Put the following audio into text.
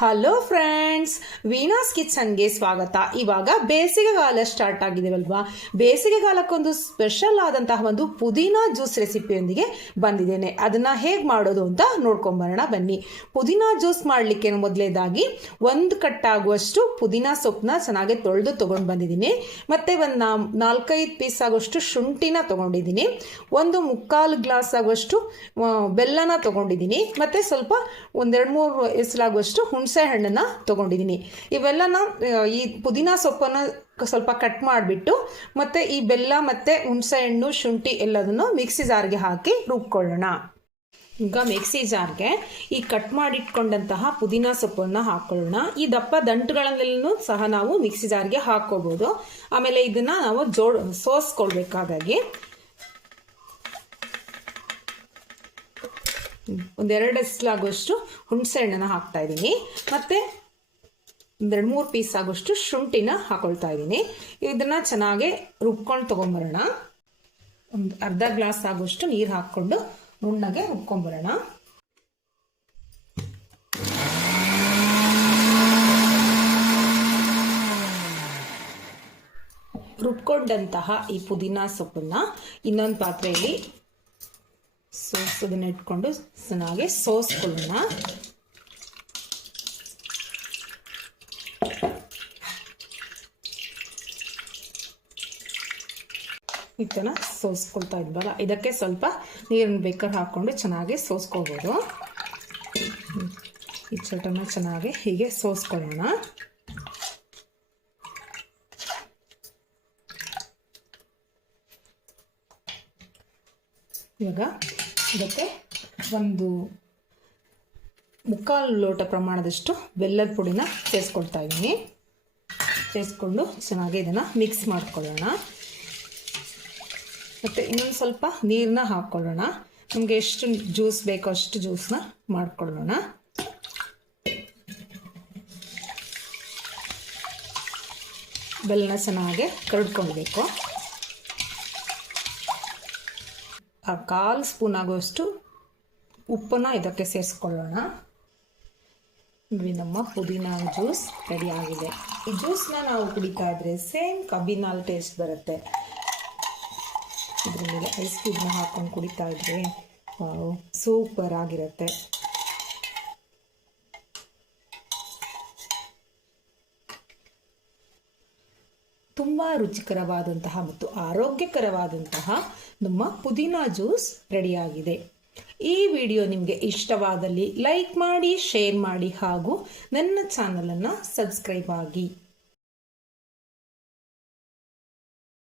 Hello friends, ವೀನಾಸ್ ಕಿಚನ್ಗೆ ಸ್ವಾಗತ. ಇವಾಗ ಬೇಸಿಗೆಗಾಲ ಸ್ಟಾರ್ಟ್ ಆಗಿದೆವಲ್ವಾ, ಬೇಸಿಗೆಗಾಲಕ್ಕೊಂದು ಸ್ಪೆಷಲ್ ಆದಂತಹ ಒಂದು ಪುದೀನಾ ಜ್ಯೂಸ್ ರೆಸಿಪಿಯೊಂದಿಗೆ ಬಂದಿದ್ದೇನೆ. ಅದನ್ನು ಹೇಗೆ ಮಾಡೋದು ಅಂತ ನೋಡ್ಕೊಂಬರೋಣ ಬನ್ನಿ. ಪುದೀನಾ ಜ್ಯೂಸ್ ಮಾಡಲಿಕ್ಕೆ ಮೊದಲೇದಾಗಿ 1 ಕಟ್ಟಾಗುವಷ್ಟು ಪುದೀನಾ ಸೊಪ್ಪನ್ನ ಚೆನ್ನಾಗಿ ತೊಳೆದು ತೊಗೊಂಡು ಬಂದಿದ್ದೀನಿ. ಮತ್ತು ಒಂದು 4-5 ಪೀಸ್ ಆಗುವಷ್ಟು ಶುಂಠಿನ ತೊಗೊಂಡಿದ್ದೀನಿ. 1/4 ಗ್ಲಾಸ್ ಆಗುವಷ್ಟು ಬೆಲ್ಲನ ತೊಗೊಂಡಿದ್ದೀನಿ. ಮತ್ತು ಸ್ವಲ್ಪ 1-2-3 ಎಸಲಾಗುವಷ್ಟು ಹುಣಸೆ ಹಣ್ಣನ್ನು ತೊಗೊಂಡಿದ್ದೀನಿ. ಇವೆಲ್ಲನ ಈ ಪುದೀನಾ ಸೊಪ್ಪನ್ನು ಸ್ವಲ್ಪ ಕಟ್ ಮಾಡಿಬಿಟ್ಟು ಮತ್ತು ಈ ಬೆಲ್ಲ ಮತ್ತು ಹುಣಸೆ ಹಣ್ಣು ಶುಂಠಿ ಎಲ್ಲದನ್ನು ಮಿಕ್ಸಿ ಜಾರ್ಗೆ ಹಾಕಿ ರುಬ್ಕೊಳ್ಳೋಣ. ಈಗ ಮಿಕ್ಸಿ ಜಾರ್ಗೆ ಈ ಕಟ್ ಮಾಡಿಟ್ಕೊಂಡಂತಹ ಪುದೀನಾ ಸೊಪ್ಪನ್ನು ಹಾಕ್ಕೊಳ್ಳೋಣ. ಈ ದಪ್ಪ ದಂಟುಗಳನ್ನೆಲ್ಲೂ ಸಹ ನಾವು ಮಿಕ್ಸಿ ಜಾರ್ಗೆ ಹಾಕ್ಕೋಬೋದು. ಆಮೇಲೆ ಇದನ್ನು ನಾವು ಸೋಸ್ಕೊಳ್ಬೇಕಾಗಿ 1-2 ಎಸಲಾಗುವಷ್ಟು ಹುಣಸೆ ಹಣ್ಣನ್ನು ಹಾಕ್ತಾ ಇದ್ದೀನಿ. ಮತ್ತು 2-3 ಪೀಸ್ ಆಗುವಷ್ಟು ಶುಂಠಿನ ಹಾಕೊಳ್ತಾ ಇದ್ದೀನಿ. ಇದನ್ನು ಚೆನ್ನಾಗಿ ರುಬ್ಕೊಂಡು ತೊಗೊಂಬರೋಣ. ಒಂದು ಅರ್ಧ ಗ್ಲಾಸ್ ಆಗುವಷ್ಟು ನೀರು ಹಾಕ್ಕೊಂಡು ನುಣ್ಣಗೆ ರುಬ್ಕೊಂಬರೋಣ. ರುಬ್ಕೊಂಡಂತಹ ಈ ಪುದೀನಾ ಸೊಪ್ಪನ್ನು ಇನ್ನೊಂದು ಪಾತ್ರೆಯಲ್ಲಿ ಸೋಸೋದನ್ನ ಇಟ್ಕೊಂಡು ಚೆನ್ನಾಗಿ ಸೋಸ್ಕೊಳ್ಳೋಣ. ಈ ಥರ ಸೋಸ್ಕೊಳ್ತಾ ಇದ್ವಲ್ಲ, ಇದಕ್ಕೆ ಸ್ವಲ್ಪ ನೀರನ್ನು ಬೇಕಾದ್ರೆ ಹಾಕ್ಕೊಂಡು ಚೆನ್ನಾಗಿ ಸೋಸ್ಕೊಳ್ಬೋದು. ಈ ಚಟನ ಚೆನ್ನಾಗಿ ಹೀಗೆ ಸೋಸ್ಕೊಳ್ಳೋಣ. ಇವಾಗ ಇದಕ್ಕೆ 1/4 ಲೋಟ ಪ್ರಮಾಣದಷ್ಟು ಬೆಲ್ಲದ ಪುಡಿನ ಸೇರಿಸ್ಕೊಳ್ತಾ ಇದ್ದೀನಿ. ಸೇರಿಸ್ಕೊಂಡು ಚೆನ್ನಾಗಿ ಇದನ್ನು ಮಿಕ್ಸ್ ಮಾಡ್ಕೊಳ್ಳೋಣ. ಮತ್ತು ಇನ್ನೊಂದು ಸ್ವಲ್ಪ ನೀರನ್ನ ಹಾಕ್ಕೊಳ್ಳೋಣ. ನಮಗೆ ಎಷ್ಟು ಜ್ಯೂಸ್ ಬೇಕೋ ಅಷ್ಟು ಜ್ಯೂಸನ್ನ ಮಾಡ್ಕೊಳ್ಳೋಣ. ಬೆಲ್ಲನ ಚೆನ್ನಾಗಿ ಕರಡ್ಕೊಳ್ಬೇಕು. 1/4 ಸ್ಪೂನ್ ಆಗುವಷ್ಟು ಉಪ್ಪನ್ನು ಇದಕ್ಕೆ ಸೇರಿಸ್ಕೊಳ್ಳೋಣ. ನಮ್ಮ ಪುದೀನಾ ಜ್ಯೂಸ್ ರೆಡಿ ಆಗಿದೆ. ಈ ಜ್ಯೂಸ್ನ ನಾವು ಕುಡಿತಾ ಇದ್ರೆ ಸೇಮ್ ಕಬ್ಬಿನ ಹಾಲು ಟೇಸ್ಟ್ ಬರುತ್ತೆ. ಇದ್ರ ಮೇಲೆ ಐಸ್ ಕ್ಯೂಬ್ನ ಹಾಕ್ಕೊಂಡು ಕುಡಿತಾ ಇದ್ರೆ ಸೂಪರ್ ಆಗಿರುತ್ತೆ. ತುಂಬ ರುಚಿಕರವಾದಂತಹ ಮತ್ತು ಆರೋಗ್ಯಕರವಾದಂತಹ ನಮ್ಮ ಪುದೀನಾ ಜ್ಯೂಸ್ ರೆಡಿಯಾಗಿದೆ. ಈ ವಿಡಿಯೋ ನಿಮಗೆ ಇಷ್ಟವಾದಲ್ಲಿ ಲೈಕ್ ಮಾಡಿ, ಶೇರ್ ಮಾಡಿ ಹಾಗೂ ನನ್ನ ಚಾನಲನ್ನು ಸಬ್ಸ್ಕ್ರೈಬ್ ಆಗಿ.